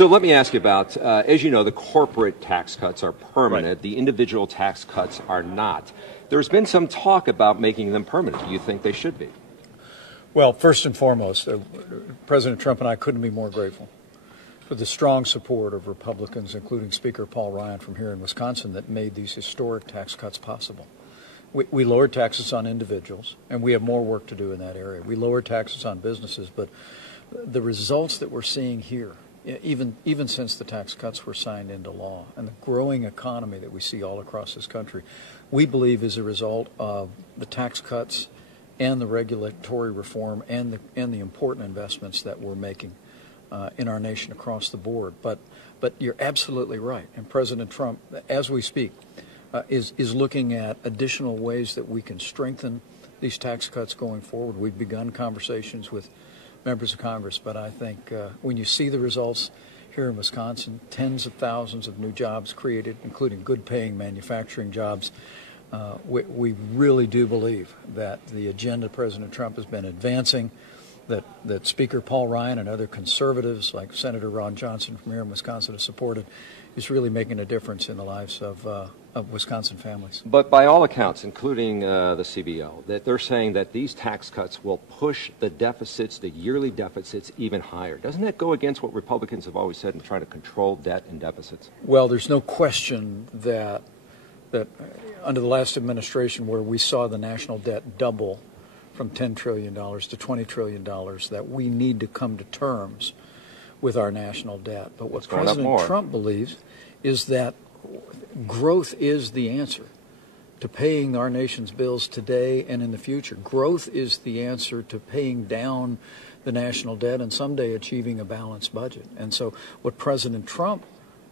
So let me ask you about, as you know, the corporate tax cuts are permanent. Right. The individual tax cuts are not. There's been some talk about making them permanent. Do you think they should be? Well, first and foremost, President Trump and I couldn't be more grateful for the strong support of Republicans, including Speaker Paul Ryan from here in Wisconsin, that made these historic tax cuts possible. We lowered taxes on individuals, and we have more work to do in that area. We lowered taxes on businesses, but the results that we're seeing here, even since the tax cuts were signed into law, and the growing economy that we see all across this country, we believe is a result of the tax cuts and the regulatory reform and the important investments that we're making in our nation across the board. But you're absolutely right, and President Trump, as we speak, is looking at additional ways that we can strengthen these tax cuts going forward. We've begun conversations with members of Congress, but I think when you see the results here in Wisconsin, tens of thousands of new jobs created, including good-paying manufacturing jobs, we really do believe that the agenda President Trump has been advancing, that Speaker Paul Ryan and other conservatives like Senator Ron Johnson from here in Wisconsin have supported, is really making a difference in the lives of Wisconsin families. But by all accounts, including the CBO, that they're saying that these tax cuts will push the deficits, the yearly deficits, even higher. Doesn't that go against what Republicans have always said in trying to control debt and deficits? Well, there's no question that under the last administration, where we saw the national debt double from $10 trillion to $20 trillion, that we need to come to terms with our national debt. But what President Trump believes is that growth is the answer to paying our nation's bills today and in the future. Growth is the answer to paying down the national debt and someday achieving a balanced budget. And so what President Trump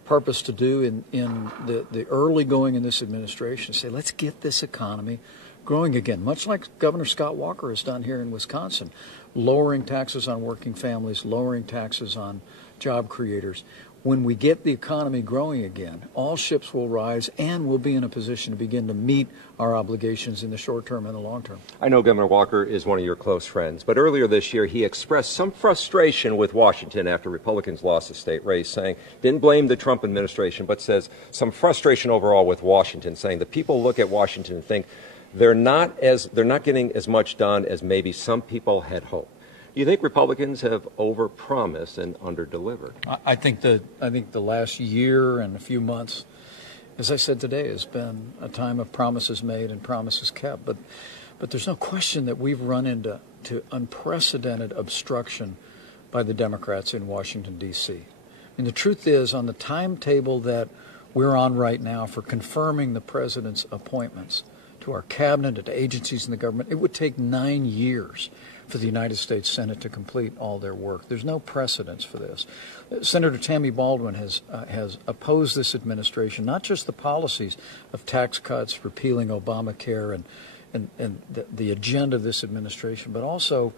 purposed to do in the early going in this administration is say, let's get this economy growing again, much like Governor Scott Walker has done here in Wisconsin, lowering taxes on working families, lowering taxes on job creators. When we get the economy growing again, all ships will rise and we'll be in a position to begin to meet our obligations in the short term and the long term. I know Governor Walker is one of your close friends, but earlier this year he expressed some frustration with Washington after Republicans lost the state race, saying, didn't blame the Trump administration, but says some frustration overall with Washington, saying the people look at Washington and think they're not getting as much done as maybe some people had hoped. Do you think Republicans have overpromised and underdelivered? I think the last year and a few months, as I said today, has been a time of promises made and promises kept. But there's no question that we've run into unprecedented obstruction by the Democrats in Washington, D.C. And the truth is, on the timetable that we're on right now for confirming the president's appointments to our cabinet, to agencies in the government, it would take 9 years for the United States Senate to complete all their work. There's no precedence for this. Senator Tammy Baldwin has opposed this administration, not just the policies of tax cuts, repealing Obamacare, and the agenda of this administration, but also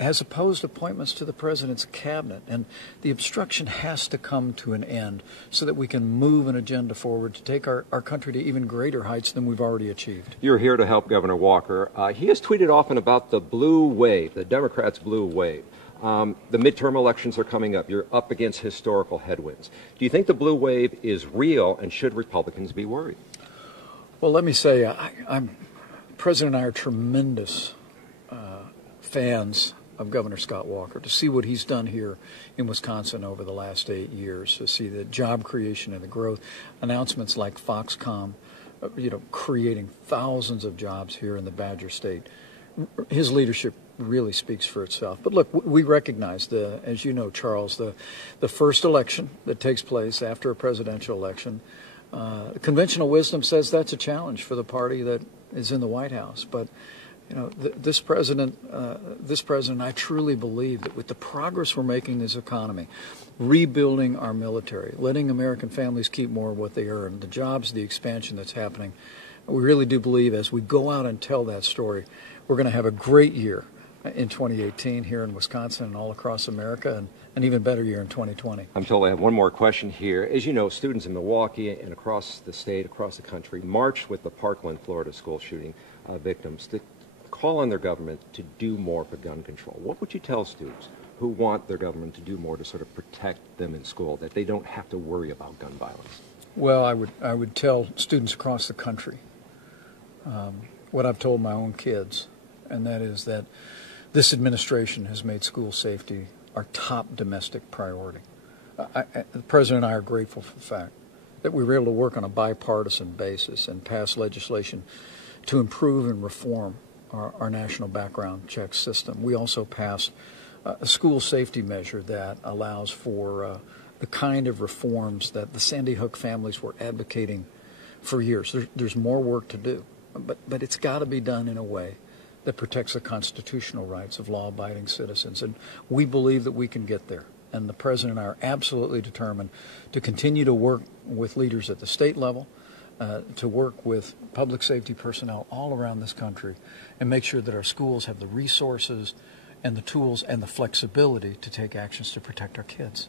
has opposed appointments to the president's cabinet. And the obstruction has to come to an end so that we can move an agenda forward to take our country to even greater heights than we've already achieved. You're here to help Governor Walker. He has tweeted often about the blue wave, the Democrats' blue wave. The midterm elections are coming up. You're up against historical headwinds. Do you think the blue wave is real, and should Republicans be worried? Well, let me say, President and I are tremendous fans of Governor Scott Walker, to see what he's done here in Wisconsin over the last 8 years, to see the job creation and the growth, announcements like Foxconn, creating thousands of jobs here in the Badger State. His leadership really speaks for itself. But look, we recognize, as you know, Charles, the first election that takes place after a presidential election. Conventional wisdom says that's a challenge for the party that is in the White House. But this president, I truly believe that with the progress we're making in this economy, rebuilding our military, letting American families keep more of what they earn, the jobs, the expansion that's happening, we really do believe as we go out and tell that story, we're going to have a great year in 2018 here in Wisconsin and all across America, and an even better year in 2020. I'm told I have one more question here. As you know, students in Milwaukee and across the state, across the country, marched with the Parkland, Florida school shooting victims to call on their government to do more for gun control. What would you tell students? who want their government to do more to sort of protect them in school, that they don't have to worry about gun violence? Well, I would tell students across the country what I've told my own kids, and that is that this administration has made school safety our top domestic priority. The President and I are grateful for the fact that we were able to work on a bipartisan basis and pass legislation to improve and reform our national background check system. We also passed a school safety measure that allows for the kind of reforms that the Sandy Hook families were advocating for years. There's more work to do, but it's got to be done in a way that protects the constitutional rights of law-abiding citizens, and we believe that we can get there. And the President and I are absolutely determined to continue to work with leaders at the state level, to work with public safety personnel all around this country, and make sure that our schools have the resources and the tools and the flexibility to take actions to protect our kids.